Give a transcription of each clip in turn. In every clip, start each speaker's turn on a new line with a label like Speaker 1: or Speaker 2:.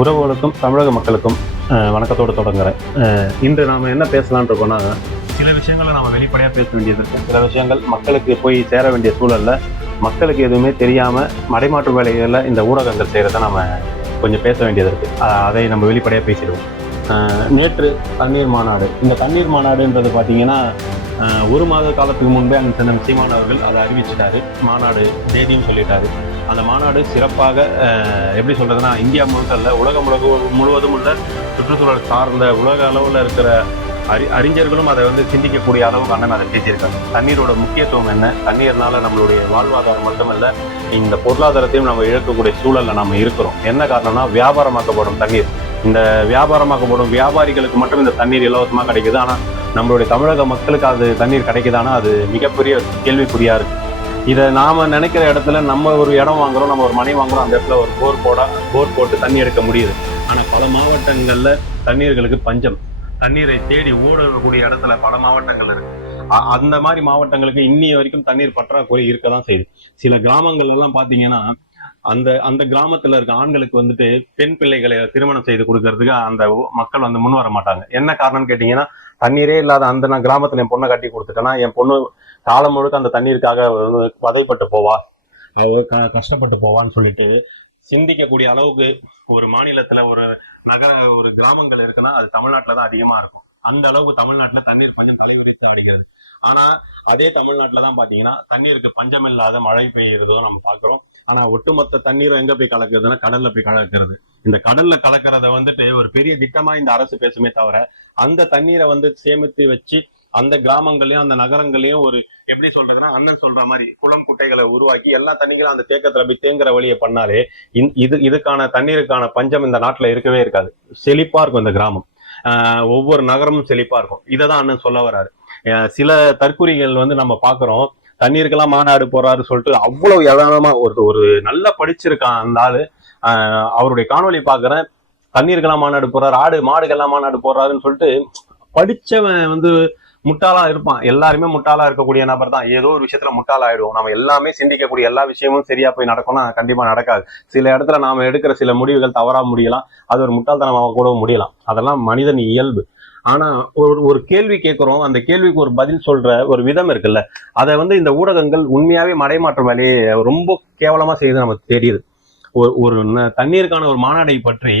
Speaker 1: உறவுகளுக்கும் தமிழக மக்களுக்கும் வணக்கத்தோடு தொடங்குறேன். இன்று நாம் என்ன பேசலான் இருக்கோம்னா சில விஷயங்களை நம்ம வெளிப்படையாக பேச வேண்டியது இருக்கும் சில விஷயங்கள் மக்களுக்கு போய் சேர வேண்டிய சூழல்ல மக்களுக்கு எதுவுமே தெரியாமல் மடைமாற்று வேலைகளில் இந்த ஊடகங்கள் செய்கிறத நம்ம கொஞ்சம் பேச வேண்டியது இருக்குது அதை நம்ம வெளிப்படையாக பேசிடுவோம். நேற்று தண்ணீர் மாநாடு. இந்த தண்ணீர் மாநாடுன்றது பார்த்திங்கன்னா ஒரு மாத காலத்துக்கு முன்பே அந்த சின்ன சீமான் அவர்கள் அதை அறிவிச்சிட்டாரு. மாநாடு தேதியும் சொல்லிட்டாரு. அந்த மாநாடு சிறப்பாக எப்படி சொல்கிறதுனா இந்தியா முழுக்க இல்லை உலகம் முழுக்க முழுவதும் உள்ள சுற்றுச்சூழல் சார்ந்த உலக அளவில் இருக்கிற அறி அறிஞர்களும் அதை வந்து சிந்திக்கக்கூடிய அளவுக்கு அண்ணன் அதை பேசியிருக்காங்க தண்ணீரோட முக்கியத்துவம் என்ன? தண்ணீர்னால நம்மளுடைய வாழ்வாதாரம் மட்டுமல்ல இந்த பொருளாதாரத்தையும் நம்ம இழக்கக்கூடிய சூழலில் நம்ம இருக்கிறோம். என்ன காரணம்னா வியாபாரமாக்கப்படும் தண்ணீர். இந்த வியாபாரமாக்கப்படும் வியாபாரிகளுக்கு மட்டும் இந்த தண்ணீர் இலவசமாக கிடைக்குது. ஆனால் நம்மளுடைய தமிழக மக்களுக்கு அது தண்ணீர் கிடைக்குதானா? அது மிகப்பெரிய கேள்விக்குறியாக இருக்குது இதை நாம நினைக்கிற இடத்துல நம்ம ஒரு இடம் வாங்குறோம் நம்ம ஒரு மனை வாங்குறோம் அந்த இடத்துல ஒரு போர் போட போர் போட்டு தண்ணி எடுக்க முடியுது. ஆனா பல மாவட்டங்கள்ல தண்ணீர்களுக்கு பஞ்சம். தண்ணீரை தேடி ஓடக்கூடிய இடத்துல பல மாவட்டங்கள் இருக்கு. அ- அந்த மாதிரி மாவட்டங்களுக்கு இன்னி வரைக்கும் தண்ணீர் பற்றாக்குறை இருக்க தான் செய்யுது. சில கிராமங்கள் எல்லாம் பாத்தீங்கன்னா அந்த அந்த கிராமத்துல இருக்க ஆண்களுக்கு வந்துட்டு பெண் பிள்ளைகளை திருமணம் செய்து கொடுக்கறதுக்கு அந்த மக்கள் வந்து முன் வர மாட்டாங்க. என்ன காரணம்னு கேட்டீங்கன்னா தண்ணீரே இல்லாத அந்த நான் கிராமத்துல என் பொண்ணை கட்டி கொடுத்துட்டேன்னா என் பொண்ணு காலம் முழுக்க அந்த தண்ணீருக்காக வதைப்பட்டு போவா. க- கஷ்டப்பட்டு போவான்னு சொல்லிட்டு சிந்திக்கக்கூடிய அளவுக்கு ஒரு மாநிலத்துல ஒரு நகர ஒரு கிராமங்கள் இருக்குன்னா அது தமிழ்நாட்டுல தான் அதிகமா இருக்கும். அந்த அளவுக்கு தமிழ்நாட்டுல தண்ணீர் பஞ்சம் தலைவிரித்து அடிக்கிறது ஆனா அதே தமிழ்நாட்டுல தான் பாத்தீங்கன்னா தண்ணீருக்கு பஞ்சம் இல்லாத மழை பெய்யறதோ நம்ம பாக்குறோம். ஆனா ஒட்டுமொத்த தண்ணீரும் எங்க போய் கலக்குதுன்னா கடல்ல போய் கலக்குறது. இந்த கடல்ல கலக்கிறத வந்துட்டு ஒரு பெரிய திட்டமா இந்த அரசு பேசுமே தவிர அந்த தண்ணீரை வந்து சேமித்து வச்சு அந்த கிராமங்களையும் அந்த நகரங்களையும் ஒரு எப்படி சொல்றதுன்னா அண்ணன் சொல்ற மாதிரி குளம் குட்டைகளை உருவாக்கி எல்லா தண்ணிகளும் அந்த தேக்கத்துல போய் தேங்குற வழியை பண்ணாலே இது இதுக்கான தண்ணீருக்கான பஞ்சம் இந்த நாட்டுல இருக்கவே இருக்காது. செழிப்பா இருக்கும் இந்த கிராமம். ஒவ்வொரு நகரமும் செழிப்பா இருக்கும். இதை தான் அண்ணன் சொல்ல வர்றாரு. சில தற்குறிகள் வந்து நம்ம பாக்குறோம். தண்ணீருக்கெல்லாம் மாநாடு போறாரு சொல்லிட்டு அவ்வளவு எதாரமா ஒரு ஒரு நல்லா படிச்சிருக்கான் அந்த ஆளு. அவருடைய காணொளி பாக்குறேன். தண்ணீருக்கெல்லாம் மாநாடு போறாரு. ஆடு மாடுகள்லாம் மாநாடு போறாருன்னு சொல்லிட்டு படிச்சவன் வந்து முட்டாளா இருப்பான். எல்லாருமே முட்டாளா இருக்கக்கூடிய நபர் தான். ஏதோ ஒரு விஷயத்துல முட்டாளா ஆயிடுவோம் நம்ம எல்லாமே சிந்திக்கக்கூடிய எல்லா விஷயமும் சரியா போய் நடக்கும்னா கண்டிப்பா நடக்காது. சில இடத்துல நாம எடுக்கிற சில முடிவுகள் தவறா முடியலாம். அது ஒரு முட்டாள்தனமாக கூட முடியலாம். அதெல்லாம் மனிதன் இயல்பு. ஆனா ஒரு ஒரு கேள்வி கேட்கிறோம். அந்த கேள்விக்கு ஒரு பதில் சொல்ற ஒரு விதம் இருக்குல்ல. அதை வந்து இந்த ஊடகங்கள் உண்மையாவே மடைமாற்றம் வேலையை ரொம்ப கேவலமா செய்து நமக்கு தெரியுது. ஒரு ஒரு தண்ணீருக்கான ஒரு மாநாடை பற்றி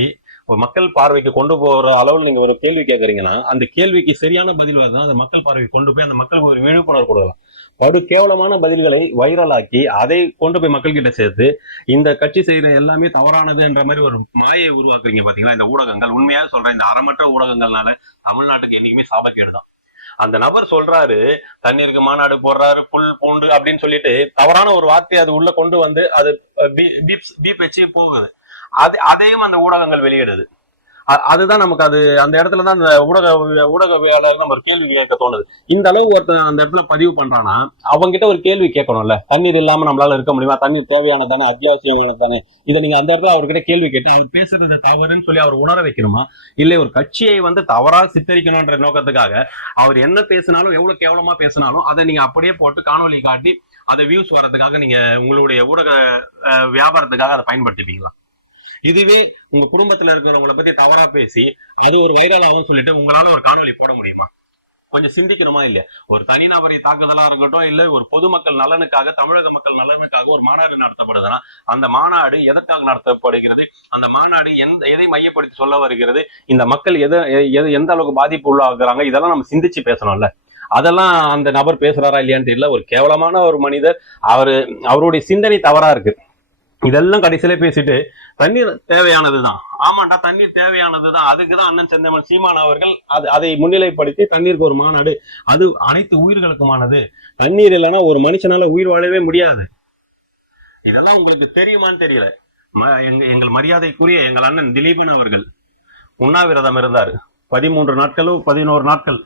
Speaker 1: ஒரு மக்கள் பார்வைக்கு கொண்டு போற அளவில் நீங்க ஒரு கேள்வி கேட்கறீங்கன்னா அந்த கேள்விக்கு சரியான பதில் வருதுன்னா அந்த மக்கள் பார்வைக்கு கொண்டு போய் அந்த மக்களுக்கு ஒரு விழிப்புணர்வு கொடுக்கலாம். படு கேவலமான பதில்களை வைரலாக்கி அதை கொண்டு போய் மக்கள் கிட்ட சேர்த்து இந்த கட்சி செய்யற எல்லாமே தவறானதுன்ற மாதிரி ஒரு மாயை உருவாக்குறீங்க பாத்தீங்களா? இந்த ஊடகங்கள். உண்மையா சொல்றேன் இந்த அறமற்ற ஊடகங்கள்னால தமிழ்நாட்டுக்கு என்னைக்குமே சாபக்கேடு தான். அந்த நபர் சொல்றாரு தண்ணீருக்கு மாநாடு போடுறாரு புல் பூண்டு அப்படின்னு சொல்லிட்டு தவறான ஒரு வார்த்தையை அது உள்ள கொண்டு வந்து அது பீப் பீப் வச்சு போகுது. அது அதையும் அந்த ஊடகங்கள் வெளியிடுது. அ- அதுதான் நமக்கு அது அந்த இடத்துல தான் அந்த ஊடக ஊடகவியலாளர் நம்ம ஒரு கேள்வி கேட்க தோணுது. இந்த அளவு ஒருத்தர் அந்த இடத்துல பதிவு பண்றானா அவங்ககிட்ட ஒரு கேள்வி கேட்கணும்ல. தண்ணீர் இல்லாம நம்மளால இருக்க முடியுமா? தண்ணீர் தேவையானதானே? அத்தியாவசியமானது தானே இதை நீங்க அந்த இடத்துல அவர்கிட்ட கேள்வி கேட்டு அவர் பேசுறது தவறுன்னு சொல்லி அவர் உணர வைக்கணுமா? இல்லை ஒரு கட்சியை வந்து தவறா சித்தரிக்கணும்ன்ற நோக்கத்துக்காக அவர் என்ன பேசினாலும் எவ்வளவு கேவலமா பேசினாலும் அதை நீங்க அப்படியே போட்டு காணொலி காட்டி அதை வியூஸ் வர்றதுக்காக நீங்க உங்களுடைய ஊடக அஹ், வியாபாரத்துக்காக அதை பயன்படுத்திப்பீங்களா? இதுவே உங்க குடும்பத்துல இருக்கிறவங்கள பத்தி தவறா பேசி அது ஒரு வைரல் ஆகும் சொல்லிட்டு உங்களால ஒரு காணொலி போட முடியுமா? கொஞ்சம் சிந்திக்கணுமா இல்லையா? ஒரு தனிநபரை தாக்குதலா இருக்கட்டும் இல்ல ஒரு பொதுமக்கள் நலனுக்காக தமிழக மக்கள் நலனுக்காக ஒரு மாநாடு நடத்தப்படுதுன்னா அந்த மாநாடு எதற்காக நடத்தப்படுகிறது? அந்த மாநாடு எந்த எதை மையப்படுத்தி சொல்ல வருகிறது? இந்த மக்கள் எதை எது எந்த அளவுக்கு பாதிப்பு உள்ளாகுறாங்க இதெல்லாம் நம்ம சிந்திச்சு பேசணும்ல. அதெல்லாம் அந்த நபர் பேசுறாரா இல்லையான்னு தெரியல. ஒரு கேவலமான ஒரு மனிதர் அவரு அவருடைய சிந்தனை தவறா இருக்கு. இதெல்லாம் கடைசியில பேசிட்டு தண்ணீர் தேவையானதுதான். ஆமாண்டா தண்ணீர் தேவையானதுதான். அதுக்கு தான் அண்ணன் செந்தமன் சீமான் அவர்கள் அது அதை முன்னிலைப்படுத்தி தண்ணீருக்கு ஒரு மாநாடு. அது அனைத்து உயிர்களுக்குமானது. தண்ணீர் இல்லைன்னா ஒரு மனுஷனால உயிர் வாழவே முடியாது. இதெல்லாம் உங்களுக்கு தெரியுமான்னு தெரியல. ம- எங்க எங்கள் மரியாதைக்குரிய எங்கள் அண்ணன் திலீபன் அவர்கள் உண்ணாவிரதம் இருந்தார். பதிமூன்று நாட்களும் பதினோரு நாட்கள்.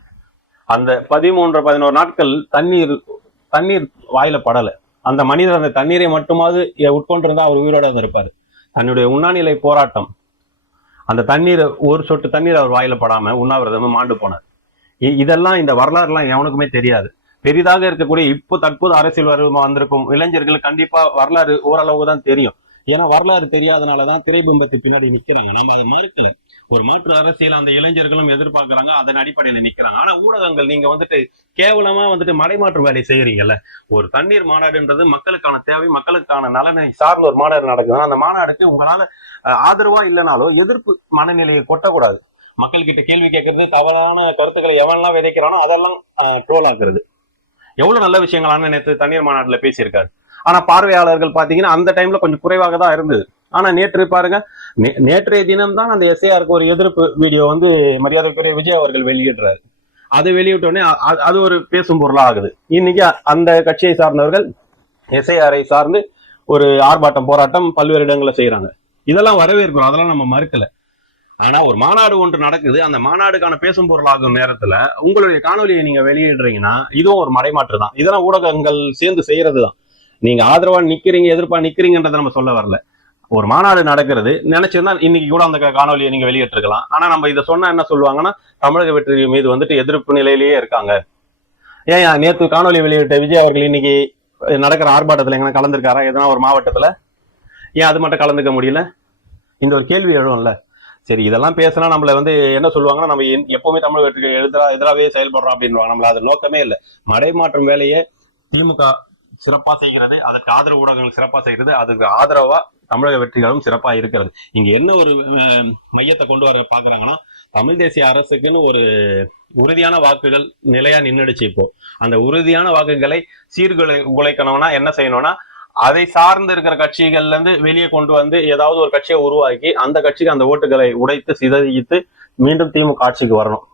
Speaker 1: அந்த பதிமூன்று பதினோரு நாட்கள் தண்ணீர் தண்ணீர் வாயில படலை. அந்த மனிதர் அந்த தண்ணீரை மட்டுமாவது உட்கொண்டிருந்தா அவர் உயிரோட இருந்திருப்பார். தன்னுடைய உண்ணாநிலை போராட்டம். அந்த தண்ணீர் ஒரு சொட்டு தண்ணீர் அவர் வாயில படாம உண்ணாவிரதம் மாண்டு போனார். இதெல்லாம் இந்த வரலாறுலாம் எவனுக்குமே தெரியாது. பெரிதாக இருக்கக்கூடிய இப்போ தற்போது அரசியல் வரு வந்திருக்கும் இளைஞர்களுக்கு கண்டிப்பா வரலாறு ஓரளவுக்கு தான் தெரியும். ஏன்னா வரலாறு தெரியாதனாலதான் திரைபிம்பத்தை பின்னாடி நிக்கிறாங்க. நம்ம அதை மறுக்கல. ஒரு மாற்று அரசியல் அந்த இளைஞர்களும் எதிர்பார்க்கறாங்க அதன் அடிப்படையில நிக்கிறாங்க. ஆனா ஊடகங்கள் நீங்க வந்துட்டு கேவலமா வந்துட்டு மடைமாற்று வேலை செய்யறீங்கல்ல. ஒரு தண்ணீர் மாநாடுன்றது மக்களுக்கான தேவை மக்களுக்கான நலனை சார்ந்த ஒரு மாநாடு நடக்குதுன்னா அந்த மாநாடுக்கு உங்களால ஆதரவா இல்லைனாலும் எதிர்ப்பு மனநிலையை கொட்டக்கூடாது. மக்கள் கிட்ட கேள்வி கேட்கறது தவறான கருத்துக்களை எவன்லாம் விதைக்கிறானோ அதெல்லாம் ட்ரோல் ஆக்குறது. எவ்வளவு நல்ல விஷயங்களான நேற்று தண்ணீர் மாநாட்டுல பேசியிருக்காரு. ஆனா பார்வையாளர்கள் பாத்தீங்கன்னா அந்த டைம்ல கொஞ்சம் குறைவாக தான் இருந்தது. ஆனா நேற்று பாருங்க நே- நேற்றைய தினம் தான் அந்த எஸ்ஏஆருக்கு ஒரு எதிர்ப்பு வீடியோ வந்து மரியாதைக்குரிய விஜய் அவர்கள் வெளியிடுறாரு. அது வெளியிட்ட உடனே அது ஒரு பேசும் பொருளா ஆகுது. இன்னைக்கு அந்த கட்சியை சார்ந்தவர்கள் எஸ்ஐஆரை சார்ந்து ஒரு ஆர்ப்பாட்டம் போராட்டம் பல்வேறு இடங்களில் செய்யறாங்க இதெல்லாம் வரவேற்கிறோம் அதெல்லாம் நம்ம மறுக்கல. ஆனா ஒரு மாநாடு ஒன்று நடக்குது அந்த மாநாடுக்கான பேசும் பொருளாகும் நேரத்துல உங்களுடைய காணொலியை நீங்க வெளியிடுறீங்கன்னா இதுவும் ஒரு மடைமாற்று தான். இதெல்லாம் ஊடகங்கள் சேர்ந்து செய்யறது தான். நீங்க ஆதரவா நிக்கிறீங்க எதிர்ப்பா நிக்கிறீங்கன்றதை நம்ம சொல்ல வரல. ஒரு மாநாடு நடக்கிறது நினைச்சிருந்தா இன்னைக்கு கூட அந்த காணொலியை நீங்க வெளியிட்டிருக்கலாம். ஆனா நம்ம இதை சொன்னா என்ன சொல்லுவாங்கன்னா தமிழக வெற்றி மீது வந்துட்டு எதிர்ப்பு நிலையிலேயே இருக்காங்க. ஏன் நேத்து காணொலி வெளியிட்ட விஜய் அவர்கள் இன்னைக்கு நடக்கிற ஆர்ப்பாட்டத்தில் எங்கன்னா கலந்துருக்காரா? எதனா ஒரு மாவட்டத்துல? ஏன் அது மட்டும் கலந்துக்க முடியல? இந்த ஒரு கேள்வி எழும்ல சரி இதெல்லாம் பேசினா நம்மள வந்து என்ன சொல்லுவாங்கன்னா நம்ம எப்பவுமே தமிழ் வெற்றிக்கு எதிரா எதிராகவே செயல்படுறோம் அப்படின்வாங்க நம்மள அது நோக்கமே இல்லை. மடைமாற்றம் வேலையை திமுக சிறப்பா செய்கிறது அதற்கு ஆதரவு ஊடகங்கள் சிறப்பா செய்கிறது அதுக்கு ஆதரவா தமிழக வெற்றிகளும் சிறப்பா இருக்கிறது. இங்க என்ன ஒரு மையத்தை கொண்டு வர பாக்குறாங்கன்னா தமிழ் தேசிய அரசுக்குன்னு ஒரு உறுதியான வாக்குகள் நிலையா நின்றுடுச்சு இப்போ. அந்த உறுதியான வாக்குகளை சீர்குலை உழைக்கணும்னா என்ன செய்யணும்னா அதை சார்ந்து இருக்கிற கட்சிகள்ல இருந்து வெளியே கொண்டு வந்து ஏதாவது ஒரு கட்சியை உருவாக்கி அந்த கட்சிக்கு அந்த ஓட்டுகளை உடைத்து சிதறித்து மீண்டும் திமுக ஆட்சிக்கு வரணும்.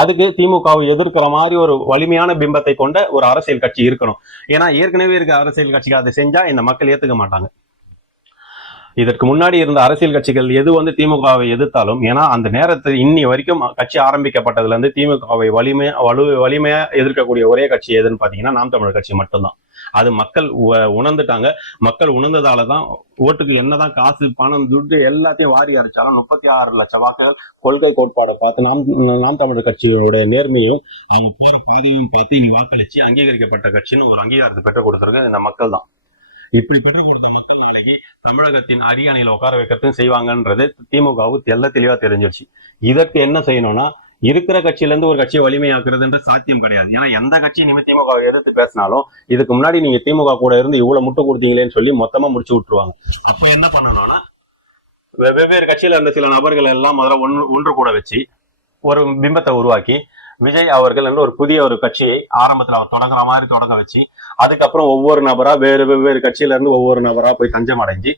Speaker 1: அதுக்கு திமுகவை எதிர்க்கிற மாதிரி ஒரு வலிமையான பிம்பத்தை கொண்ட ஒரு அரசியல் கட்சி இருக்கணும். ஏன்னா ஏற்கனவே இருக்க அரசியல் கட்சிகள் அதை செஞ்சா இந்த மக்கள் ஏத்துக்க மாட்டாங்க. இதற்கு முன்னாடி இருந்த அரசியல் கட்சிகள் எது வந்து திமுகவை எதிர்த்தாலும் ஏன்னா அந்த நேரத்தில் இன்னி வரைக்கும் கட்சி ஆரம்பிக்கப்பட்டதுல இருந்து திமுகவை வலிமை வலு வலிமையா எதிர்க்கக்கூடிய ஒரே கட்சி எதுன்னு பாத்தீங்கன்னா நாம் தமிழர் கட்சி மட்டும்தான். அது மக்கள் உ- உணர்ந்துட்டாங்க. மக்கள் உணர்ந்ததால தான் ஓட்டுக்கு என்னதான் காசு பணம் துட்டு எல்லாத்தையும் வாரி அரைச்சாலும் முப்பத்தி ஆறு லட்சம் வாக்குகள் கொள்கை கோட்பாடை பார்த்து நாம் நாம் தமிழர் கட்சியோட நேர்மையும் அவங்க போற பாதையும் பார்த்து இனி வாக்களிச்சு அங்கீகரிக்கப்பட்ட கட்சின்னு ஒரு அங்கீகாரத்தை பெற்றுக் கொடுத்துருக்கு இந்த மக்கள் தான் இப்படி பெற்றுக் கொடுத்த மக்கள் நாளைக்கு தமிழகத்தின் அரியணையில உட்கார வைக்கிறதும் செய்வாங்கன்றது திமுகவுக்கு எல்லாம் தெளிவா தெரிஞ்சிருச்சு. இதற்கு என்ன செய்யணும்னா இருக்கிற கட்சியில இருந்து ஒரு கட்சியை வலிமையாக்குறதுன்ற சாத்தியம் கிடையாது. ஏன்னா எந்த கட்சி நிமித்த திமுக எடுத்து எதிர்த்து பேசினாலும் இதுக்கு முன்னாடி நீங்க திமுக கூட இருந்து இவ்வளவு முட்டு கொடுத்தீங்களேன்னு சொல்லி மொத்தமா முடிச்சு விட்டுருவாங்க. அப்ப என்ன பண்ணணும்னா வெ- வெவ்வேறு கட்சியில இருந்த சில நபர்கள் எல்லாம் முதல்ல ஒன்று ஒன்று கூட வச்சு ஒரு பிம்பத்தை உருவாக்கி விஜய் அவர்கள் என்று ஒரு புதிய ஒரு கட்சியை ஆரம்பத்தில் அவர் தொடங்குற மாதிரி தொடங்க வச்சு அதுக்கப்புறம் ஒவ்வொரு நபரா வேறு வெவ்வேறு கட்சியில இருந்து ஒவ்வொரு நபரா போய் தஞ்சம் அடைஞ்சு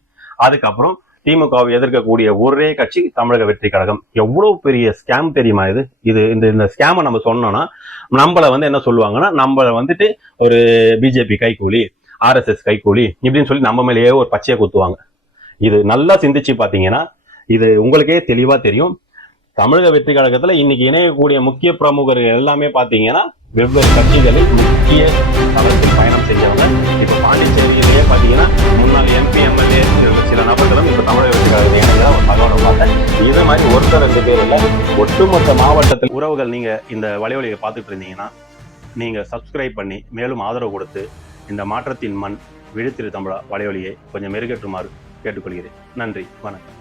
Speaker 1: அதுக்கப்புறம் திமுகவை எதிர்க்கக்கூடிய ஒரே கட்சி தமிழக வெற்றி கழகம். எவ்வளவு பெரிய ஸ்கேம் தெரியுமா இது? இது இந்த இந்த ஸ்கேமை நம்ம சொன்னோம்னா நம்மள வந்து என்ன சொல்லுவாங்கன்னா நம்மளை வந்துட்டு ஒரு பிஜேபி கைக்கூலி ஆர்எஸ்எஸ் கைக்கூலி இப்படின்னு சொல்லி நம்ம மேலேயே ஒரு பச்சையை குத்துவாங்க. இது நல்லா சிந்திச்சு பாத்தீங்கன்னா இது உங்களுக்கே தெளிவா தெரியும். தமிழக வெற்றி கழகத்துல இன்னைக்கு இணையக்கூடிய முக்கிய பிரமுகர்கள் எல்லாமே பாத்தீங்கன்னா வெவ்வேறு கட்சிகளில் முக்கிய தளத்தில் பயணம் செஞ்சவங்க இப்ப பாண்டிச்சேரியிலேயே பாத்தீங்கன்னா முன்னாள் எம்பி எம்எல்ஏ சில நபர்களும் இப்ப தமிழக வெற்றி கழகத்தில் இணைஞ்சதா ஒரு பார்த்தேன் இதே மாதிரி ஒருத்தர் ரெண்டு பேர் இல்ல ஒட்டுமொத்த மாவட்டத்தில் உறவுகள் நீங்க இந்த வலைவலியை பார்த்துட்டு இருந்தீங்கன்னா நீங்க சப்ஸ்கிரைப் பண்ணி மேலும் ஆதரவு கொடுத்து இந்த மாற்றத்தின் மண் விழுத்திரு தமிழா வலைவலியை கொஞ்சம் மெருகேற்றுமாறு கேட்டுக்கொள்கிறேன். நன்றி வணக்கம்.